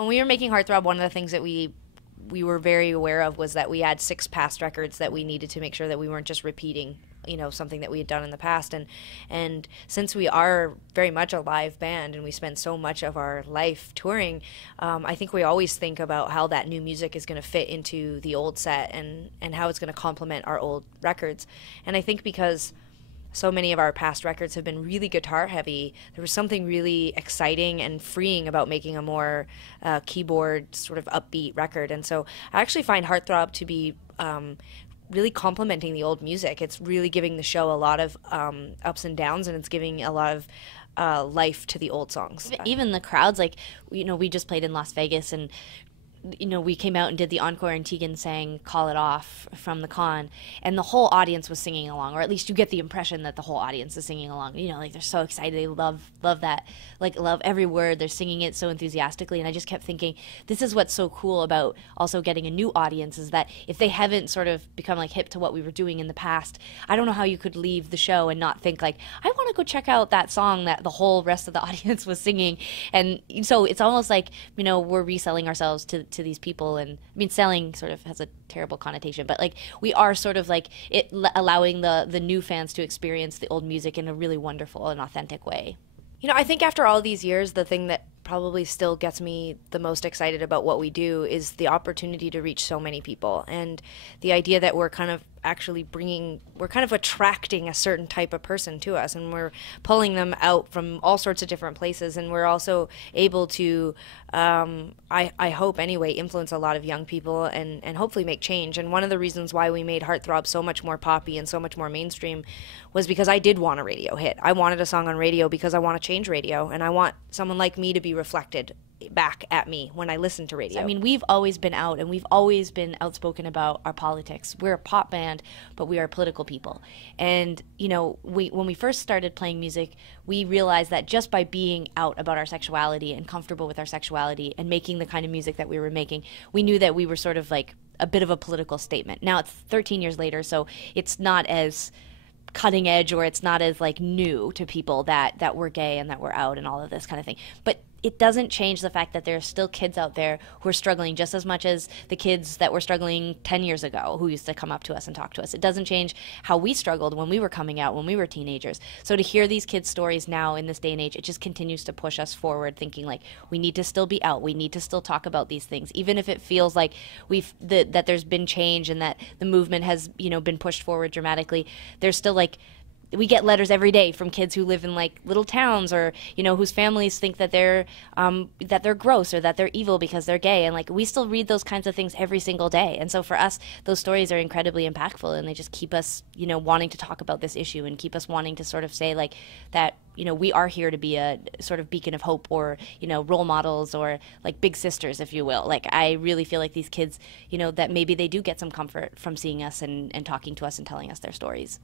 When we were making Heartthrob, one of the things that we were very aware of was that we had 6 past records that we needed to make sure that we weren't just repeating, something that we had done in the past. And since we are very much a live band and we spend so much of our life touring, I think we always think about how that new music is going to fit into the old set and how it's going to complement our old records. And I think because so many of our past records have been really guitar heavy, there was something really exciting and freeing about making a more keyboard sort of upbeat record. And so I actually find Heartthrob to be really complementing the old music. It's really giving the show a lot of ups and downs, and it's giving a lot of life to the old songs. Even the crowds, like, we just played in Las Vegas, and we came out and did the encore, and Tegan sang "Call It Off" from the con, and the whole audience was singing along, or at least you get the impression that the whole audience is singing along. Like, they're so excited, they love that, like, love every word, they're singing it so enthusiastically. And I just kept thinking, this is what's so cool about also getting a new audience, is that if they haven't sort of become like hip to what we were doing in the past, I don't know how you could leave the show and not think like, I want to go check out that song that the whole rest of the audience was singing. And so it's almost like, we're reselling ourselves to these people. And I mean, selling sort of has a terrible connotation, but like, we are sort of like allowing the new fans to experience the old music in a really wonderful and authentic way. I think after all these years, the thing that probably still gets me the most excited about what we do is the opportunity to reach so many people, and the idea that we're kind of attracting a certain type of person to us, and we're pulling them out from all sorts of different places, and we're also able to, I hope anyway, influence a lot of young people and hopefully make change. And one of the reasons why we made Heartthrob so much more poppy and so much more mainstream was because I did want a radio hit. I wanted a song on radio because I want to change radio, and I want someone like me to be reflected back at me when I listen to radio. I mean, we've always been out, and we've always been outspoken about our politics. We're a pop band, but we are political people. And, when we first started playing music, we realized that just by being out about our sexuality and comfortable with our sexuality and making the kind of music that we were making, we knew that we were sort of like a bit of a political statement. Now it's 13 years later, so it's not as cutting edge, or it's not as like new to people that we're gay and that we're out and all of this kind of thing. But it doesn't change the fact that there are still kids out there who are struggling just as much as the kids that were struggling 10 years ago who used to come up to us and talk to us. It doesn't change how we struggled when we were coming out, when we were teenagers. So to hear these kids' stories now in this day and age, it just continues to push us forward, thinking like, we need to still be out, we need to still talk about these things, even if it feels like that there's been change and that the movement has been pushed forward dramatically. There's still like, we get letters every day from kids who live in like little towns, or whose families think that they're gross or that they're evil because they're gay, and like, we still read those kinds of things every single day. And so for us, those stories are incredibly impactful, and they just keep us wanting to talk about this issue, and keep us wanting to sort of say like that we are here to be a sort of beacon of hope, or role models, or like big sisters, if you will. Like, I really feel like these kids, that maybe they do get some comfort from seeing us and talking to us and telling us their stories.